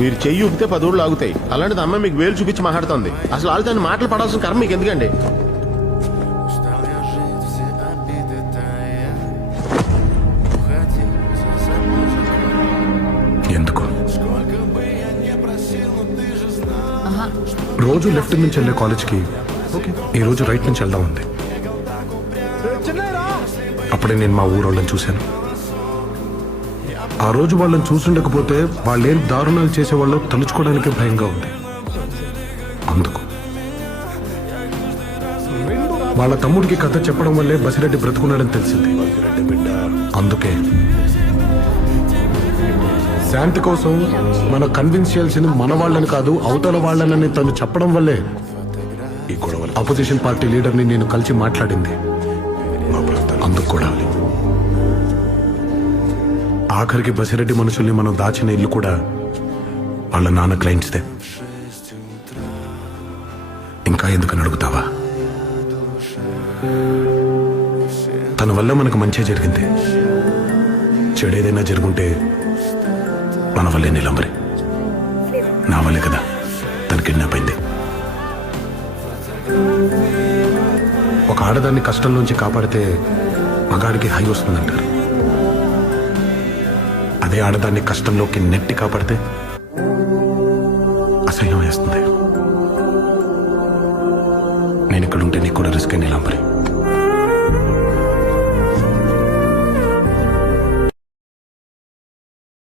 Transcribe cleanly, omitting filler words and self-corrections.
మీరు చెయ్యి ఊపితే 10 ఊళ్ళు ఆగుతాయి. అలాంటిది అమ్మాయి మీకు వేలు చూపించి మాట్లాడుతుంది. అసలు వాళ్ళు దాన్ని మాటలు పడాల్సిన కర్మ మీకు ఎందుకండి? ఎందుకు రోజు లెఫ్ట్ నుంచి వెళ్ళే కాలేజ్కి ఈ రోజు రైట్ నుంచి వెళ్దాం ఉంది. అప్పుడే నేను మా ఊరోళ్ళని చూశాను. ఆ రోజు వాళ్ళని చూసుండకపోతే వాళ్ళేం దారుణాలు చేసేవాళ్ళో తలుచుకోవడానికి భయంగా ఉంది. అందుకు వాళ్ళ తమ్ముడికి కథ చెప్పడం వల్లే బసిరెడ్డి బ్రతుకున్నాడని తెలిసింది. అందుకే శాంతి కోసం మనం కన్విన్స్ చేయాల్సింది మన వాళ్ళని కాదు, అవతల వాళ్ళని తను చెప్పడం వల్లే ఈ గొడవ అపోజిషన్ పార్టీ లీడర్ని నేను కలిసి మాట్లాడింది. అందుకు కూడా ఆఖరికి బసిరెడ్డి మనుషుల్ని మనం దాచిన ఇల్లు కూడా వాళ్ళ నాన్న క్లయింట్స్దే. ఇంకా ఎందుకని అడుగుతావా? తన వల్ల మనకు మంచి జరిగింది. చెడేదైనా జరుగుంటే మన వల్లే నీలంబరి. నా వల్లే కదా తన కిడ్నాప్ అయింది. ఒక ఆడదాన్ని కష్టం నుంచి కాపాడితే మగాడికి హై వస్తుందంటారు. అదే ఆడదాన్ని కష్టంలోకి నెట్టి కాపాడితే అసహ్యం వేస్తుంది. నేను ఇక్కడ ఉంటే నీకు కూడా రిస్క్ నీలంబరి.